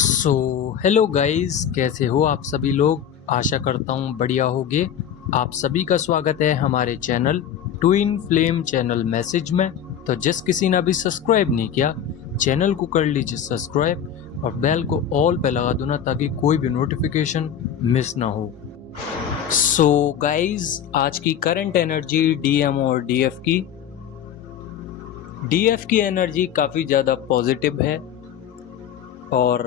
So hello guys, कैसे हो आप सभी लोग। आशा करता हूँ बढ़िया होगे। आप सभी का स्वागत है हमारे channel twin flame channel message में। तो जिस किसी ने अभी सब्सक्राइब नहीं किया, चैनल को कर लीजिए सब्सक्राइब और बेल को ऑल पे लगा दो ना, ताकि कोई भी नोटिफिकेशन मिस ना हो। सो गाइस, आज की करंट एनर्जी डीएम और डीएफ की एनर्जी काफ़ी ज़्यादा पॉजिटिव है और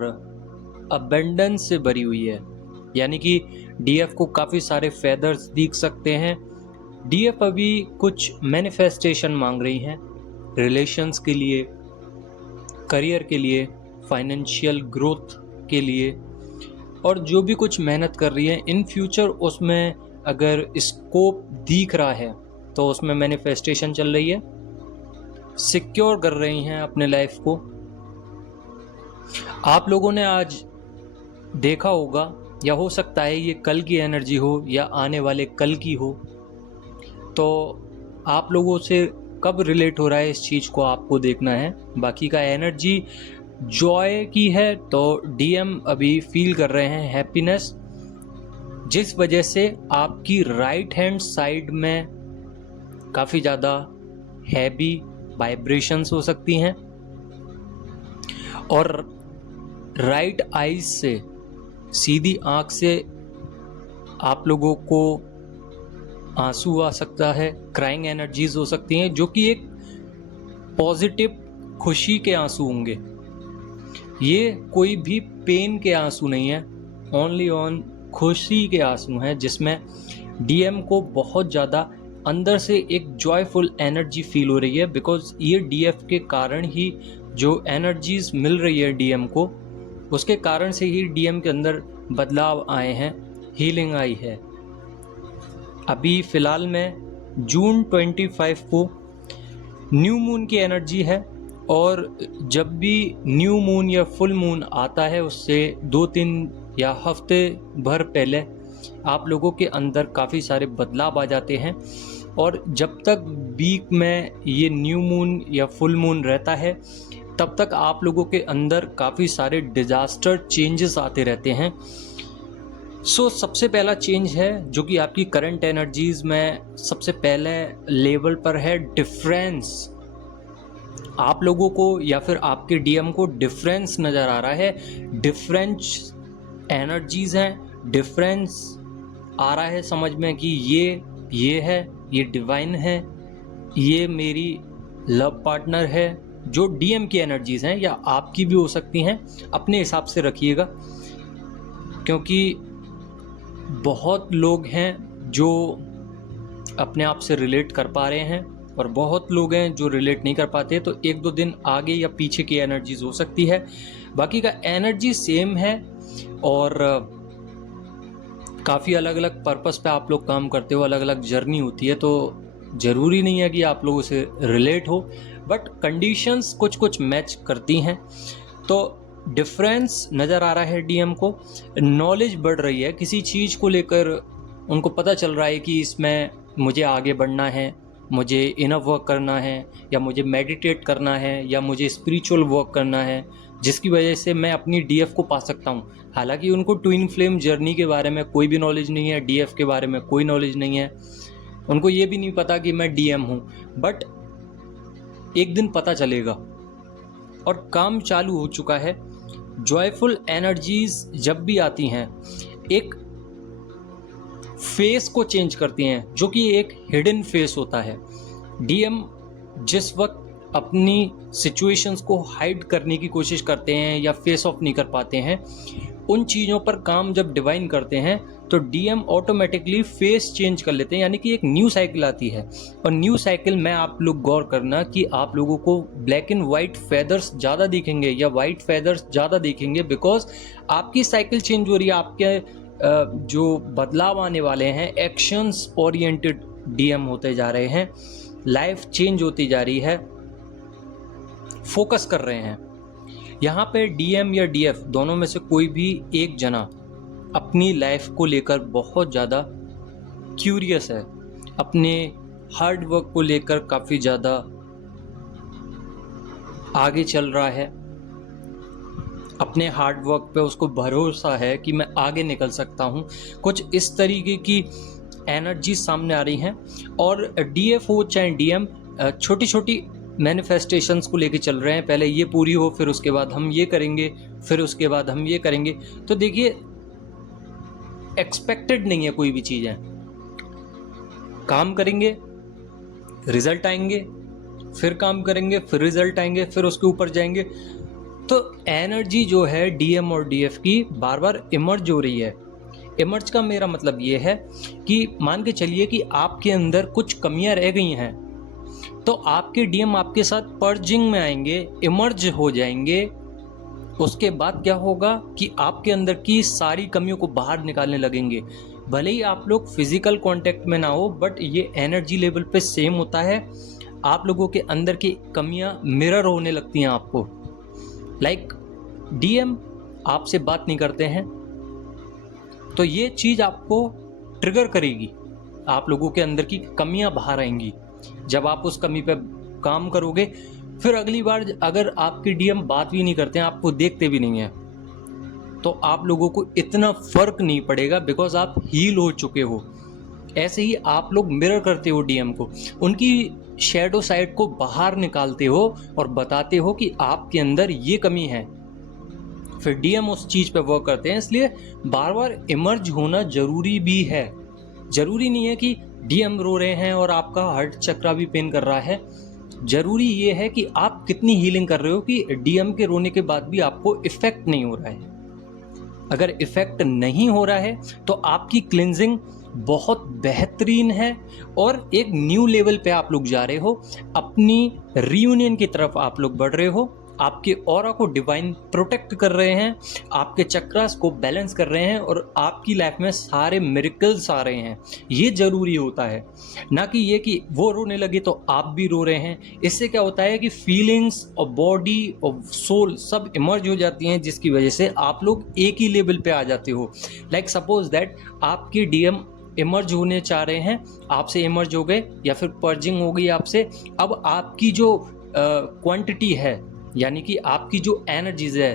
अबेंडेंस से भरी हुई है। यानी कि डीएफ को काफ़ी सारे फेदर्स दिख सकते हैं। डीएफ अभी कुछ मैनिफेस्टेशन मांग रही हैं रिलेशंस के लिए, करियर के लिए, फाइनेंशियल ग्रोथ के लिए, और जो भी कुछ मेहनत कर रही है इन फ्यूचर उसमें अगर स्कोप दिख रहा है तो उसमें मैनिफेस्टेशन चल रही है। सिक्योर कर रही हैं अपने लाइफ को। आप लोगों ने आज देखा होगा, या हो सकता है ये कल की एनर्जी हो या आने वाले कल की हो, तो आप लोगों से कब रिलेट हो रहा है इस चीज़ को आपको देखना है। बाकी का एनर्जी जॉय की है, तो डीएम अभी फील कर रहे हैं हैप्पीनेस, जिस वजह से आपकी राइट हैंड साइड में काफ़ी ज़्यादा हैवी वाइब्रेशंस हो सकती हैं और राइट आइज से, सीधी आंख से आप लोगों को आंसू आ सकता है, क्राइंग एनर्जीज हो सकती हैं, जो कि एक पॉजिटिव खुशी के आंसू होंगे। ये कोई भी पेन के आंसू नहीं है, ओनली ऑन खुशी के आंसू हैं, जिसमें डीएम को बहुत ज़्यादा अंदर से एक जॉयफुल एनर्जी फील हो रही है। बिकॉज ये डीएफ के कारण ही जो एनर्जीज मिल रही है डीएम को, उसके कारण से ही डीएम के अंदर बदलाव आए हैं, हीलिंग आई है। अभी फ़िलहाल में जून 25 को न्यू मून की एनर्जी है, और जब भी न्यू मून या फुल मून आता है उससे 2-3 या हफ्ते भर पहले आप लोगों के अंदर काफ़ी सारे बदलाव आ जाते हैं। और जब तक वीक में ये न्यू मून या फुल मून रहता है, तब तक आप लोगों के अंदर काफ़ी सारे डिजास्टर चेंजेस आते रहते हैं। सबसे पहला चेंज है जो कि आपकी करंट एनर्जीज में सबसे पहले लेवल पर है, डिफरेंस। आप लोगों को या फिर आपके डीएम को डिफरेंस नज़र आ रहा है, डिफरेंस एनर्जीज हैं, डिफरेंस आ रहा है समझ में कि ये है, ये डिवाइन है, ये मेरी लव पार्टनर है। जो डीएम की एनर्जीज हैं या आपकी भी हो सकती हैं, अपने हिसाब से रखिएगा, क्योंकि बहुत लोग हैं जो अपने आप से रिलेट कर पा रहे हैं और बहुत लोग हैं जो रिलेट नहीं कर पाते। तो 1-2 दिन आगे या पीछे की एनर्जीज हो सकती है, बाकी का एनर्जी सेम है। और काफ़ी अलग अलग पर्पस पे आप लोग काम करते हो, अलग अलग जर्नी होती है, तो ज़रूरी नहीं है कि आप लोगों से रिलेट हो, बट कंडीशंस कुछ कुछ मैच करती हैं। तो डिफरेंस नज़र आ रहा है डीएम को। नॉलेज बढ़ रही है किसी चीज़ को लेकर, उनको पता चल रहा है कि इसमें मुझे आगे बढ़ना है, मुझे इनर वर्क करना है, या मुझे मेडिटेट करना है, या मुझे स्पिरिचुअल वर्क करना है, जिसकी वजह से मैं अपनी डीएफ को पा सकता हूँ। हालांकि उनको ट्विन फ्लेम जर्नी के बारे में कोई भी नॉलेज नहीं है, डीएफ के बारे में कोई नॉलेज नहीं है, उनको ये भी नहीं पता कि मैं डीएम हूँ, बट एक दिन पता चलेगा और काम चालू हो चुका है। जॉयफुल एनर्जीज जब भी आती हैं, एक फेस को चेंज करती हैं, जो कि एक हिडन फेस होता है। डीएम जिस वक्त अपनी सिचुएशंस को हाइड करने की कोशिश करते हैं या फेस ऑफ नहीं कर पाते हैं, उन चीज़ों पर काम जब डिवाइन करते हैं तो डीएम ऑटोमेटिकली फेस चेंज कर लेते हैं, यानी कि एक न्यू साइकिल आती है। और न्यू साइकिल में आप लोग गौर करना कि आप लोगों को ब्लैक एंड वाइट फेदर्स ज़्यादा दिखेंगे या वाइट फेदर्स ज़्यादा दिखेंगे, बिकॉज आपकी साइकिल चेंज हो रही है। आपके जो बदलाव आने वाले हैं, एक्शंस ओरिएंटेड डीएम होते जा रहे हैं, लाइफ चेंज होती जा रही है, फोकस कर रहे हैं। यहाँ पे डीएम या डीएफ दोनों में से कोई भी एक जना अपनी लाइफ को लेकर बहुत ज़्यादा क्यूरियस है, अपने हार्ड वर्क को लेकर काफ़ी ज़्यादा आगे चल रहा है, अपने हार्ड वर्क पे उसको भरोसा है कि मैं आगे निकल सकता हूँ। कुछ इस तरीके की एनर्जी सामने आ रही हैं। और डीएफ हो चाहे डीएम, छोटी छोटी मैनिफेस्टेशंस को लेके चल रहे हैं। पहले ये पूरी हो, फिर उसके बाद हम ये करेंगे, फिर उसके बाद हम ये करेंगे। तो देखिए, एक्सपेक्टेड नहीं है कोई भी चीज़ें। काम करेंगे, रिजल्ट आएंगे, फिर काम करेंगे, फिर रिजल्ट आएंगे, फिर उसके ऊपर जाएंगे। तो एनर्जी जो है डीएम और डीएफ की बार बार इमर्ज हो रही है। इमर्ज का मेरा मतलब ये है कि मान के चलिए कि आपके अंदर कुछ कमियां रह गई हैं, तो आपके डीएम आपके साथ पर्जिंग में आएंगे, इमर्ज हो जाएंगे। उसके बाद क्या होगा कि आपके अंदर की सारी कमियों को बाहर निकालने लगेंगे। भले ही आप लोग फिजिकल कांटेक्ट में ना हो, बट ये एनर्जी लेवल पे सेम होता है। आप लोगों के अंदर की कमियां मिरर होने लगती हैं आपको। लाइक डीएम आपसे बात नहीं करते हैं, तो ये चीज़ आपको ट्रिगर करेगी, आप लोगों के अंदर की कमियां बाहर आएंगी। जब आप उस कमी पे काम करोगे, फिर अगली बार अगर आपके डीएम बात भी नहीं करते हैं, आपको देखते भी नहीं हैं, तो आप लोगों को इतना फर्क नहीं पड़ेगा, बिकॉज आप हील हो चुके हो। ऐसे ही आप लोग मिरर करते हो डीएम को, उनकी शैडो साइड को बाहर निकालते हो और बताते हो कि आपके अंदर ये कमी है। फिर डीएम उस चीज पे वर्क करते हैं। इसलिए बार बार इमर्ज होना जरूरी भी है। जरूरी नहीं है कि डीएम रो रहे हैं और आपका हार्ट चक्रा भी पेन कर रहा है। जरूरी ये है कि आप कितनी हीलिंग कर रहे हो कि डीएम के रोने के बाद भी आपको इफेक्ट नहीं हो रहा है। अगर इफेक्ट नहीं हो रहा है तो आपकी क्लिनजिंग बहुत बेहतरीन है और एक न्यू लेवल पे आप लोग जा रहे हो, अपनी रीयूनियन की तरफ आप लोग बढ़ रहे हो। आपके ऑरा को डिवाइन प्रोटेक्ट कर रहे हैं, आपके चक्रास को बैलेंस कर रहे हैं और आपकी लाइफ में सारे मिरेकल्स आ रहे हैं। ये जरूरी होता है, ना कि ये कि वो रोने लगे तो आप भी रो रहे हैं। इससे क्या होता है कि फीलिंग्स और बॉडी और सोल सब इमर्ज हो जाती हैं, जिसकी वजह से आप लोग एक ही लेवल पे आ जाते हो। लाइक सपोज दैट आपके डीएम इमर्ज होने चाह रहे हैं, आपसे इमर्ज हो गए या फिर पर्जिंग हो गई आपसे। अब आपकी जो क्वांटिटी है, यानी कि आपकी जो एनर्जीज है,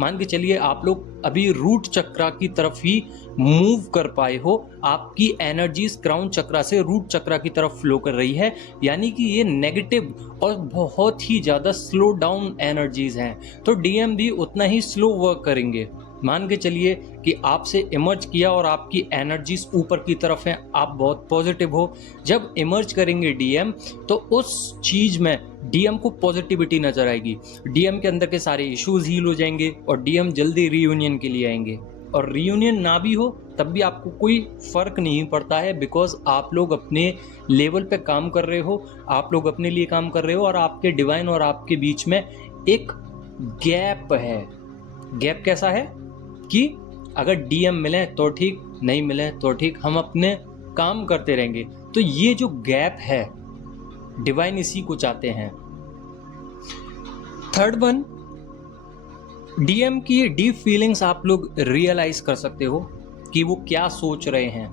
मान के चलिए आप लोग अभी रूट चक्रा की तरफ ही मूव कर पाए हो, आपकी एनर्जीज क्राउन चक्रा से रूट चक्रा की तरफ फ्लो कर रही है। यानी कि ये नेगेटिव और बहुत ही ज़्यादा स्लो डाउन एनर्जीज हैं, तो डीएम भी उतना ही स्लो वर्क करेंगे। मान के चलिए कि आपसे इमर्ज किया और आपकी एनर्जीज ऊपर की तरफ हैं, आप बहुत पॉजिटिव हो। जब इमर्ज करेंगे डीएम, तो उस चीज में डीएम को पॉजिटिविटी नजर आएगी, डीएम के अंदर के सारे इश्यूज हील हो जाएंगे और डीएम जल्दी रीयूनियन के लिए आएंगे। और रीयूनियन ना भी हो तब भी आपको कोई फर्क नहीं पड़ता है, बिकॉज आप लोग अपने लेवल पे काम कर रहे हो, आप लोग अपने लिए काम कर रहे हो और आपके डिवाइन और आपके बीच में एक गैप है। गैप कैसा है कि अगर डीएम मिले तो ठीक, नहीं मिले तो ठीक, हम अपने काम करते रहेंगे। तो ये जो गैप है, डिवाइन इसी को चाहते हैं। थर्ड वन, डीएम की डीप फीलिंग्स आप लोग रियलाइज कर सकते हो कि वो क्या सोच रहे हैं,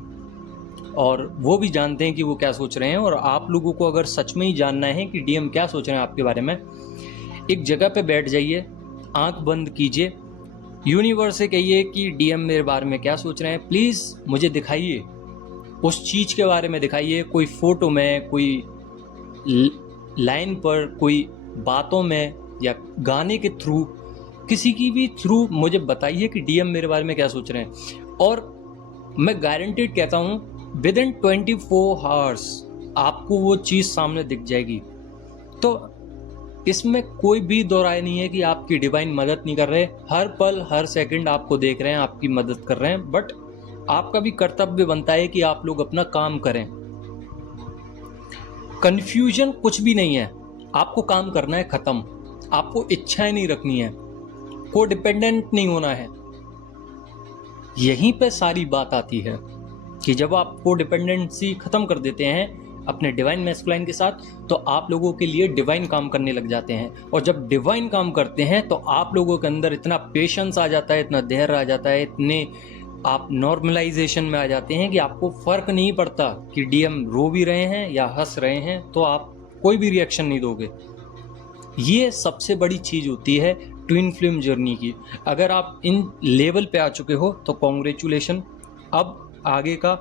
और वो भी जानते हैं कि वो क्या सोच रहे हैं। और आप लोगों को अगर सच में ही जानना है कि डीएम क्या सोच रहे हैं आपके बारे में, एक जगह पे बैठ जाइए, आंख बंद कीजिए, यूनिवर्स से कहिए कि डीएम मेरे बारे में क्या सोच रहे हैं, प्लीज़ मुझे दिखाइए, उस चीज़ के बारे में दिखाइए। कोई फोटो में, कोई लाइन पर, कोई बातों में, या गाने के थ्रू, किसी की भी थ्रू मुझे बताइए कि डीएम मेरे बारे में क्या सोच रहे हैं। और मैं गारंटीड कहता हूँ विद इन 24 आवर्स आपको वो चीज़ सामने दिख जाएगी। तो इसमें कोई भी दो राय नहीं है कि आपकी डिवाइन मदद नहीं कर रहे। हर पल हर सेकंड आपको देख रहे हैं, आपकी मदद कर रहे हैं, बट आपका भी कर्तव्य बनता है कि आप लोग अपना काम करें। कंफ्यूजन कुछ भी नहीं है, आपको काम करना है, खत्म। आपको इच्छाएं नहीं रखनी है, को डिपेंडेंट नहीं होना है। यहीं पे सारी बात आती है कि जब आप को डिपेंडेंसी खत्म कर देते हैं अपने डिवाइन मैस्कुलाइन के साथ, तो आप लोगों के लिए डिवाइन काम करने लग जाते हैं। और जब डिवाइन काम करते हैं तो आप लोगों के अंदर इतना पेशेंस आ जाता है, इतना धैर्य आ जाता है, इतने आप नॉर्मलाइजेशन में आ जाते हैं कि आपको फर्क नहीं पड़ता कि डीएम रो भी रहे हैं या हंस रहे हैं, तो आप कोई भी रिएक्शन नहीं दोगे। ये सबसे बड़ी चीज होती है ट्विन फ्लेम जर्नी की। अगर आप इन लेवल पे आ चुके हो तो कॉन्ग्रेचुलेशन। अब आगे का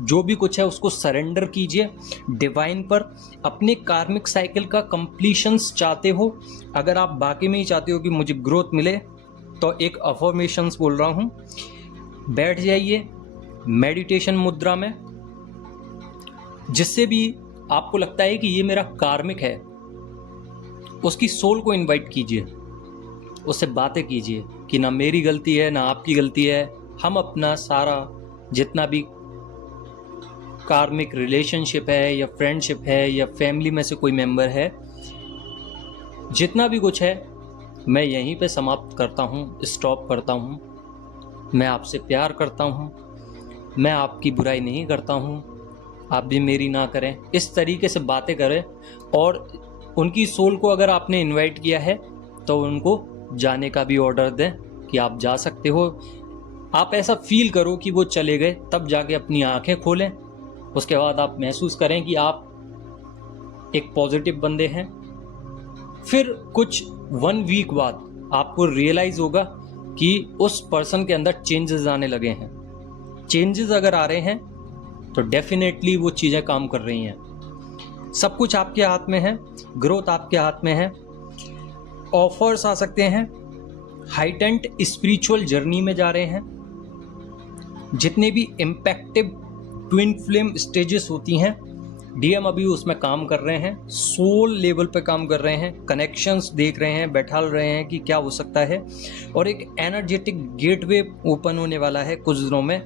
जो भी कुछ है उसको सरेंडर कीजिए डिवाइन पर। अपने कार्मिक साइकिल का कंप्लीशंस चाहते हो, अगर आप बाकी में ही चाहते हो कि मुझे ग्रोथ मिले, तो एक अफर्मेशंस बोल रहा हूँ, बैठ जाइए मेडिटेशन मुद्रा में। जिससे भी आपको लगता है कि ये मेरा कार्मिक है, उसकी सोल को इनवाइट कीजिए, उससे बातें कीजिए कि ना मेरी गलती है ना आपकी गलती है। हम अपना सारा जितना भी कार्मिक रिलेशनशिप है या फ्रेंडशिप है या फैमिली में से कोई मेंबर है, जितना भी कुछ है मैं यहीं पे समाप्त करता हूँ, स्टॉप करता हूँ। मैं आपसे प्यार करता हूँ, मैं आपकी बुराई नहीं करता हूँ, आप भी मेरी ना करें। इस तरीके से बातें करें। और उनकी सोल को अगर आपने इनवाइट किया है तो उनको जाने का भी ऑर्डर दें कि आप जा सकते हो। आप ऐसा फील करो कि वो चले गए, तब जाके अपनी आंखें खोलें। उसके बाद आप महसूस करें कि आप एक पॉजिटिव बंदे हैं। फिर कुछ 1 वीक बाद आपको रियलाइज होगा कि उस पर्सन के अंदर चेंजेस आने लगे हैं। चेंजेस अगर आ रहे हैं तो डेफिनेटली वो चीज़ें काम कर रही हैं। सब कुछ आपके हाथ में है, ग्रोथ आपके हाथ में है। ऑफर्स आ सकते हैं, हाइटेंड स्पिरिचुअल जर्नी में जा रहे हैं। जितने भी इम्पैक्टिव ट्विन फ्लेम स्टेजेस होती हैं, डीएम अभी उसमें काम कर रहे हैं, सोल लेवल पे काम कर रहे हैं, कनेक्शंस देख रहे हैं, बैठा रहे हैं कि क्या हो सकता है। और एक एनर्जेटिक गेटवे ओपन होने वाला है कुछ दिनों में।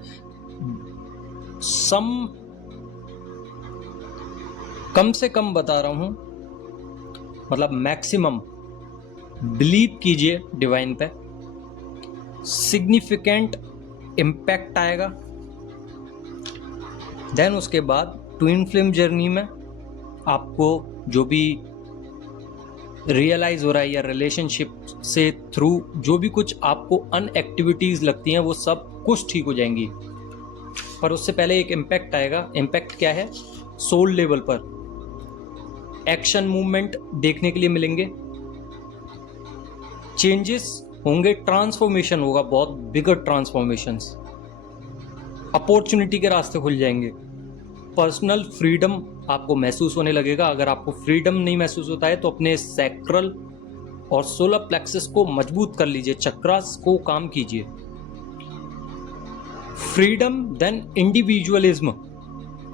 कम से कम बता रहा हूं, मतलब मैक्सिमम बिलीव कीजिए डिवाइन पे, सिग्निफिकेंट इम्पैक्ट आएगा। देन उसके बाद ट्विन फ्लेम जर्नी में आपको जो भी रियलाइज हो रहा है या रिलेशनशिप से थ्रू जो भी कुछ आपको अनएक्टिविटीज लगती हैं वो सब कुछ ठीक हो जाएंगी। पर उससे पहले एक इम्पैक्ट आएगा। इम्पैक्ट क्या है? सोल लेवल पर एक्शन मूवमेंट देखने के लिए मिलेंगे, चेंजेस होंगे, ट्रांसफॉर्मेशन होगा, बहुत बिगर ट्रांसफॉर्मेशंस। अपॉर्चुनिटी के रास्ते खुल जाएंगे। पर्सनल फ्रीडम आपको महसूस होने लगेगा। अगर आपको फ्रीडम नहीं महसूस होता है तो अपने सैक्रल और सोलर प्लेक्सस को मजबूत कर लीजिए, चक्रास को काम कीजिए। फ्रीडम, देन इंडिविजुअलिज्म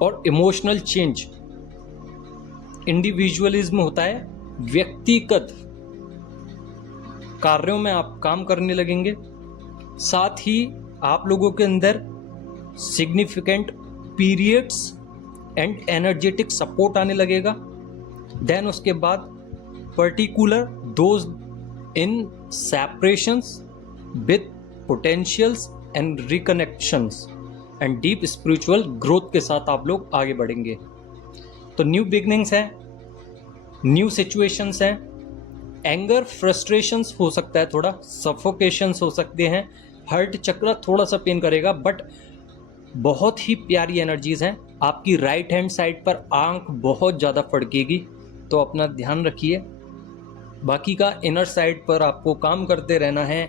और इमोशनल चेंज। इंडिविजुअलिज्म होता है व्यक्तिगत कार्यों में आप काम करने लगेंगे, साथ ही आप लोगों के अंदर significant periods and energetic support आने लगेगा। देन उसके बाद particular those in separations with potentials and reconnections and deep spiritual growth के साथ आप लोग आगे बढ़ेंगे। तो न्यू बिगनिंग्स हैं, न्यू सिचुएशंस हैं, एंगर, फ्रस्ट्रेशंस हो सकता है, थोड़ा सफोकेशंस हो सकते हैं, हर्ट चक्र थोड़ा सा पेन करेगा, बट बहुत ही प्यारी एनर्जीज हैं। आपकी राइट हैंड साइड पर आंख बहुत ज़्यादा फड़केगी, तो अपना ध्यान रखिए। बाकी का इनर साइड पर आपको काम करते रहना है।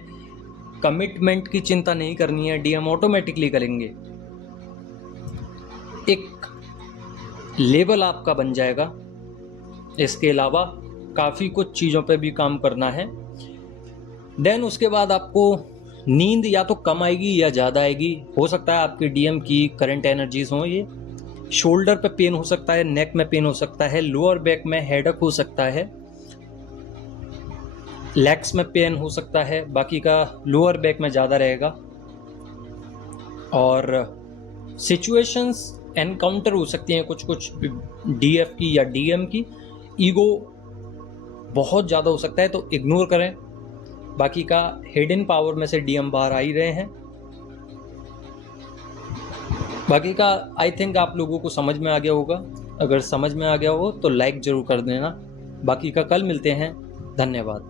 कमिटमेंट की चिंता नहीं करनी है, डीएम ऑटोमेटिकली करेंगे। एक लेवल आपका बन जाएगा। इसके अलावा काफ़ी कुछ चीज़ों पे भी काम करना है। देन उसके बाद आपको नींद या तो कम आएगी या ज़्यादा आएगी। हो सकता है आपके डीएम की करंट एनर्जीज हों ये। शोल्डर पे पेन हो सकता है, नेक में पेन हो सकता है, लोअर बैक में हेडेक हो सकता है, लेग्स में पेन हो सकता है। बाकी का लोअर बैक में ज़्यादा रहेगा। और सिचुएशंस एनकाउंटर हो सकती हैं कुछ कुछ डीएफ की या डीएम की। ईगो बहुत ज़्यादा हो सकता है, तो इग्नोर करें। बाकी का हिडन पावर में से डीएम बाहर आ ही रहे हैं। बाकी का आई थिंक आप लोगों को समझ में आ गया होगा। अगर समझ में आ गया हो तो लाइक ज़रूर कर देना। बाकी का कल मिलते हैं। धन्यवाद।